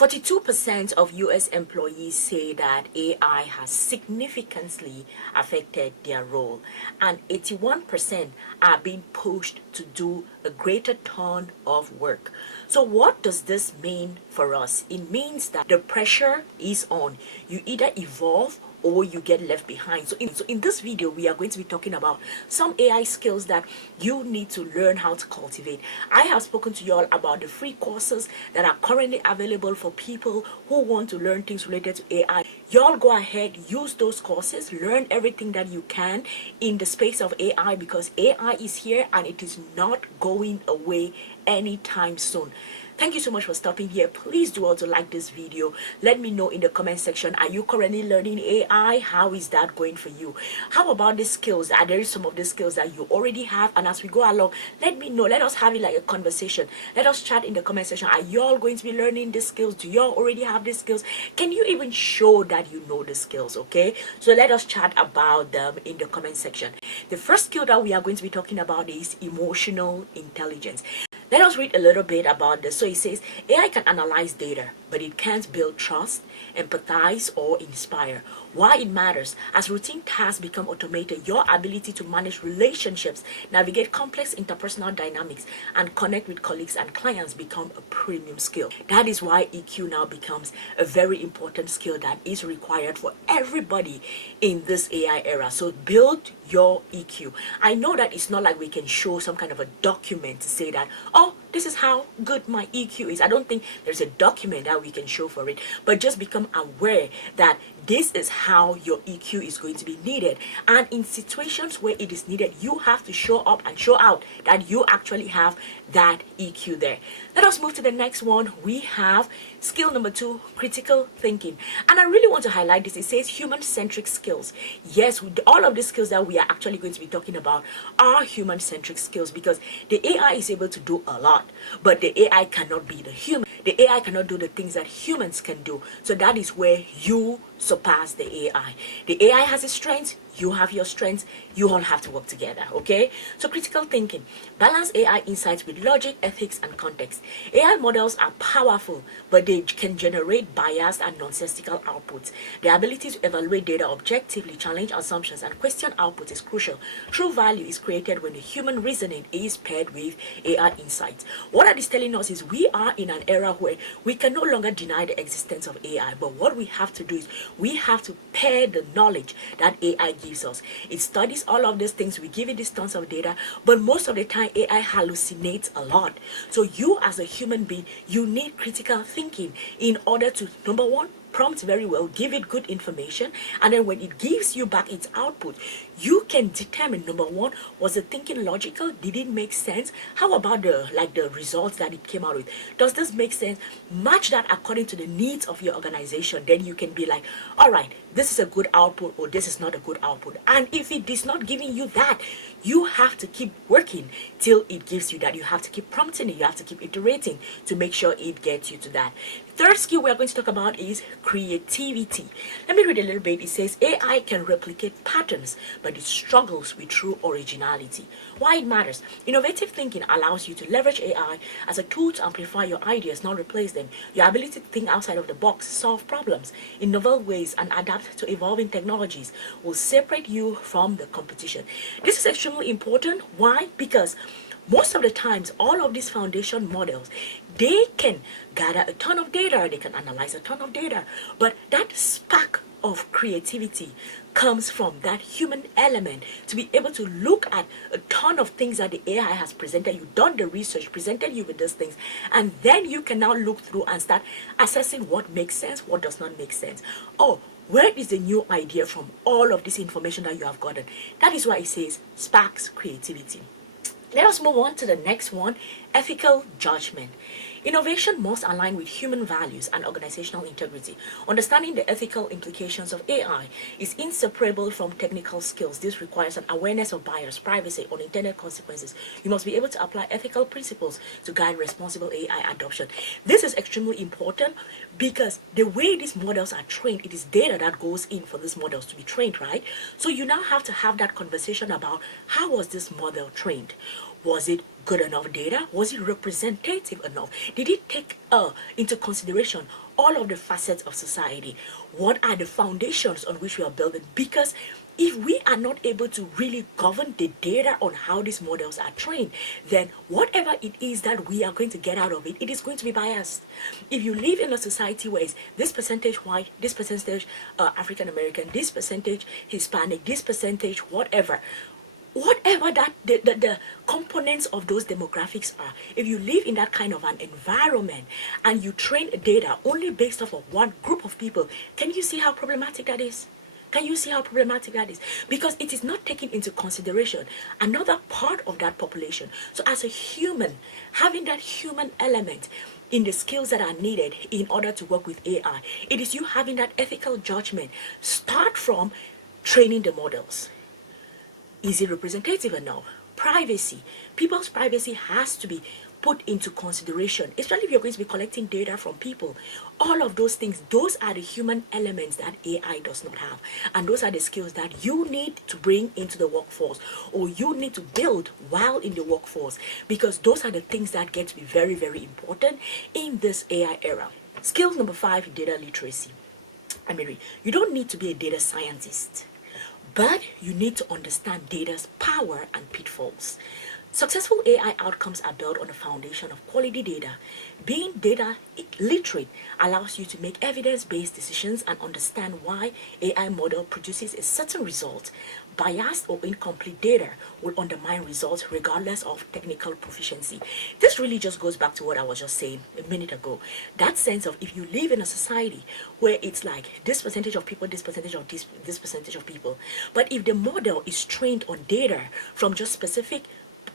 42% of US employees say that AI has significantly affected their role, and 81% are being pushed to do a greater ton of work. So what does this mean for us? It means that the pressure is on. You either evolve or you get left behind. So in this video, we are going to be talking about some AI skills that you need to learn how to cultivate. I have spoken to y'all about the free courses that are currently available for people who want to learn things related to AI. Y'all go ahead, use those courses, learn everything that you can in the space of AI, because AI is here and it is not going away anytime soon. Thank you so much for stopping here. Please do also like this video. Let me know in the comment section, are you currently learning AI? How is that going for you? How about the skills? Are there some of the skills that you already have? And as we go along, let me know. Let us have it like a conversation. Let us chat in the comment section. Are you all going to be learning these skills? Do you all already have these skills? Can you even show that you know the skills? Okay, so let us chat about them in the comment section. The first skill that we are going to be talking about is emotional intelligence. Let us read a little bit about this. So it says, AI can analyze data, but it can't build trust, empathize, or inspire. Why it matters? As routine tasks become automated, your ability to manage relationships, navigate complex interpersonal dynamics, and connect with colleagues and clients become a premium skill. That is why EQ now becomes a very important skill that is required for everybody in this AI era. So build your EQ. I know that it's not like we can show some kind of a document to say that, oh, this is how good my EQ is. I don't think there's a document that we can show for it, but just become aware that this is how your EQ is going to be needed. And in situations where it is needed, you have to show up and show out that you actually have that EQ there. Let us move to the next one. We have skill number 2, critical thinking. And I really want to highlight this. It says human-centric skills. Yes, all of the skills that we are actually going to be talking about are human-centric skills, because the AI is able to do a lot, but the AI cannot be the human. The AI cannot do the things that humans can do. So that is where you surpass the AI. The AI has its strengths, you have your strengths, you all have to work together, okay? So critical thinking, balance AI insights with logic, ethics, and context. AI models are powerful, but they can generate biased and nonsensical outputs. The ability to evaluate data objectively, challenge assumptions, and question output is crucial. True value is created when the human reasoning is paired with AI insights. What that is telling us is we are in an era where we can no longer deny the existence of AI, but what we have to do is we have to pair the knowledge that AI gives us. It studies all of these things, we give it these tons of data, but most of the time AI hallucinates a lot. So you as a human being, you need critical thinking in order to, number one, prompt very well, give it good information, and then when it gives you back its output, you can determine, number one, was the thinking logical? Did it make sense? How about the results that it came out with? Does this make sense? Match that according to the needs of your organization. Then you can be like, all right, this is a good output, or this is not a good output. And if it is not giving you that, you have to keep working till it gives you that. You have to keep prompting it, you have to keep iterating to make sure it gets you to that. Third skill we're going to talk about is creativity. Let me read a little bit. It says AI can replicate patterns, but it struggles with true originality. Why it matters? Innovative thinking allows you to leverage AI as a tool to amplify your ideas, not replace them. Your ability to think outside of the box, solve problems in novel ways, and adapt to evolving technologies will separate you from the competition. This is extremely important. Why? Because most of the times, all of these foundation models, they can gather a ton of data, they can analyze a ton of data, but that spark of creativity comes from that human element to be able to look at a ton of things that the AI has presented you, done the research, presented you with those things, and then you can now look through and start assessing what makes sense, what does not make sense. Oh, where is the new idea from all of this information that you have gotten? That is why it says sparks creativity. Let us move on to the next one, ethical judgment. Innovation must align with human values and organizational integrity. Understanding the ethical implications of AI is inseparable from technical skills. This requires an awareness of bias, privacy, unintended consequences. You must be able to apply ethical principles to guide responsible AI adoption. This is extremely important because the way these models are trained, it is data that goes in for these models to be trained, right? So you now have to have that conversation about how was this model trained? Was it good enough data? Was it representative enough? Did it take into consideration all of the facets of society? What are the foundations on which we are building? Because if we are not able to really govern the data on how these models are trained, then whatever it is that we are going to get out of it, it is going to be biased. If you live in a society where it's this percentage white, this percentage African American, this percentage Hispanic, this percentage whatever that the components of those demographics are, if you live in that kind of an environment and you train data only based off of one group of people, can you see how problematic that is? Can you see how problematic that is? Because it is not taking into consideration another part of that population. So as a human, having that human element in the skills that are needed in order to work with AI, it is you having that ethical judgment. Start from training the models. Is it representative enough? Privacy. People's privacy has to be put into consideration, especially if you're going to be collecting data from people. All of those things, those are the human elements that AI does not have. And those are the skills that you need to bring into the workforce, or you need to build while in the workforce, because those are the things that get to be very, very important in this AI era. Skill number 5, data literacy. You don't need to be a data scientist, but you need to understand data's power and pitfalls. Successful AI outcomes are built on a foundation of quality data. Being data literate allows you to make evidence-based decisions and understand why AI model produces a certain result. Biased or incomplete data will undermine results regardless of technical proficiency. This really just goes back to what I was just saying a minute ago. That sense of, if you live in a society where it's like this percentage of people, this percentage of this percentage of people, but if the model is trained on data from just specific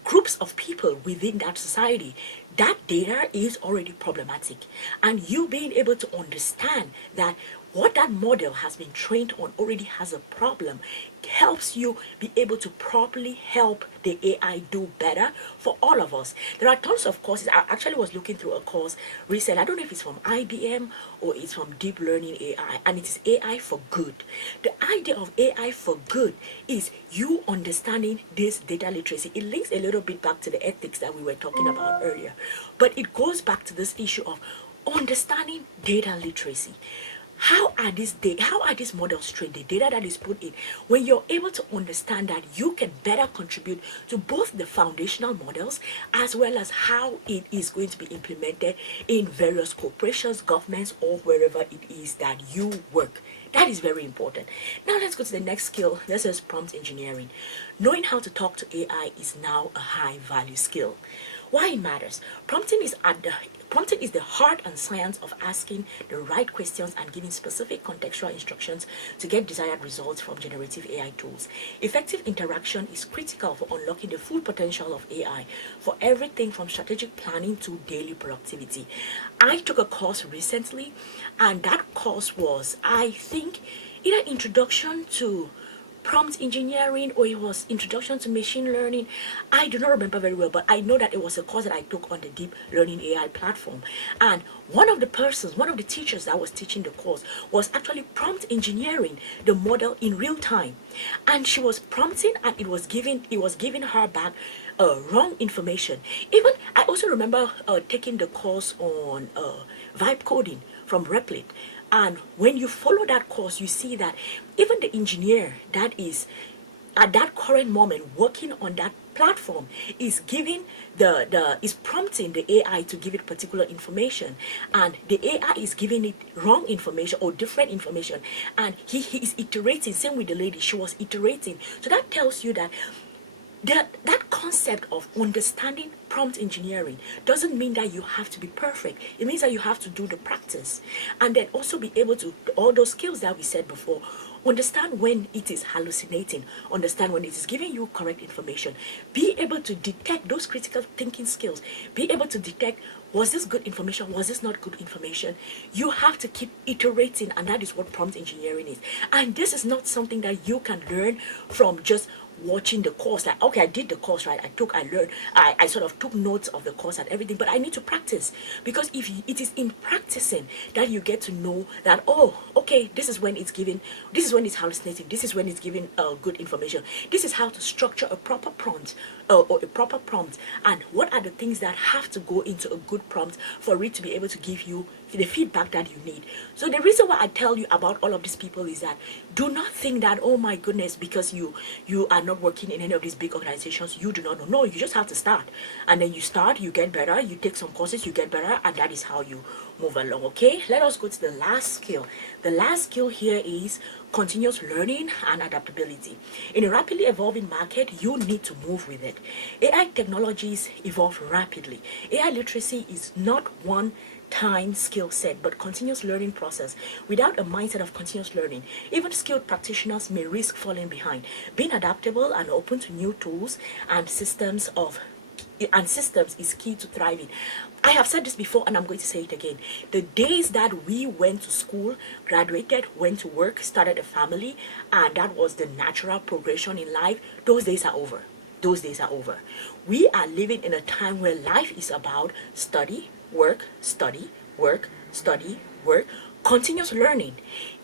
groups of people within that society, that data is already problematic. And you being able to understand that what that model has been trained on already has a problem helps you be able to properly help the AI do better for all of us. There are tons of courses. I actually was looking through a course recently. I don't know if it's from IBM or it's from Deep Learning AI, and it is AI for good. The idea of AI for good is you understanding this data literacy. It links a little bit back to the ethics that we were talking about earlier, but it goes back to this issue of understanding data literacy. How are these models trained, the data that is put in? When you're able to understand that, you can better contribute to both the foundational models as well as how it is going to be implemented in various corporations, governments, or wherever it is that you work. That is very important. Now let's go to the next skill. This is prompt engineering. Knowing how to talk to AI is now a high value skill. Why it matters? Prompting is the heart and science of asking the right questions and giving specific contextual instructions to get desired results from generative AI tools. Effective interaction is critical for unlocking the full potential of AI for everything from strategic planning to daily productivity. I took a course recently, and that course was, I think, either introduction to prompt engineering or it was introduction to machine learning. I do not remember very well, but I know that it was a course that I took on the Deep Learning AI platform. And one of the teachers that was teaching the course was actually prompt engineering the model in real time. And she was prompting, and it was giving her back wrong information. Even I also remember taking the course on vibe coding from Replit. And when you follow that course, you see that even the engineer that is at that current moment working on that platform is giving is prompting the AI to give it particular information, and the AI is giving it wrong information or different information, and he is iterating. Same with the lady, she was iterating. So that tells you that that concept of understanding prompt engineering doesn't mean that you have to be perfect. It means that you have to do the practice, and then also be able to, all those skills that we said before, understand when it is hallucinating, understand when it is giving you correct information, be able to detect those critical thinking skills, be able to detect, was this good information, was this not good information? You have to keep iterating, and that is what prompt engineering is. And this is not something that you can learn from just watching the course. Like, okay, I did the course, right? I learned, I sort of took notes of the course and everything, but I need to practice, because if it is in practicing that you get to know that, oh, okay, okay, this is when it's giving, this is when it's hallucinating, this is when it's giving good information. This is how to structure a proper prompt, or a proper prompt, and what are the things that have to go into a good prompt for it to be able to give you the feedback that you need. So the reason why I tell you about all of these people is that do not think that, oh my goodness, because you are not working in any of these big organizations, you do not know. No, you just have to start, and then you start, you get better, you take some courses, you get better, and that is how you move along. Okay, let us go to the last skill. The last skill here is continuous learning and adaptability. In a rapidly evolving market, you need to move with it. AI technologies evolve rapidly. AI literacy is not one time skill set but continuous learning process. Without a mindset of continuous learning, even skilled practitioners may risk falling behind. Being adaptable and open to new tools and systems is key to thriving. I have said this before and I'm going to say it again. The days that we went to school, graduated, went to work, started a family, and that was the natural progression in life, those days are over. Those days are over. We are living in a time where life is about study, work, study, work, study, work. Continuous learning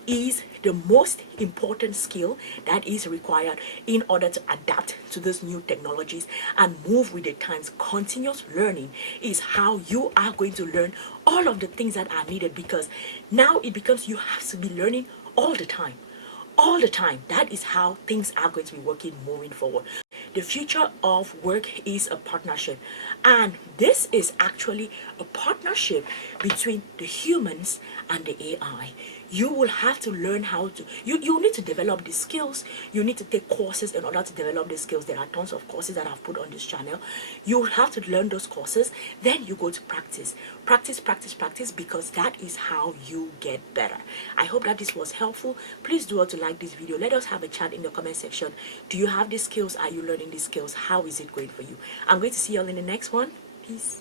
is the most important skill that is required in order to adapt to these new technologies and move with the times. Continuous learning is how you are going to learn all of the things that are needed, because now it becomes you have to be learning all the time. All the time. That is how things are going to be working moving forward. The future of work is a partnership, and this is actually a partnership between the humans and the AI. You will have to learn how to, you need to develop the skills. You need to take courses in order to develop the skills. There are tons of courses that I've put on this channel. You have to learn those courses, then you go to practice, because that is how you get better. I hope that this was helpful. Please do also like this video. Let us have a chat in the comment section. Do you have these skills? Are you learning these skills? How is it going for you? I'm going to see you all in the next one. Peace.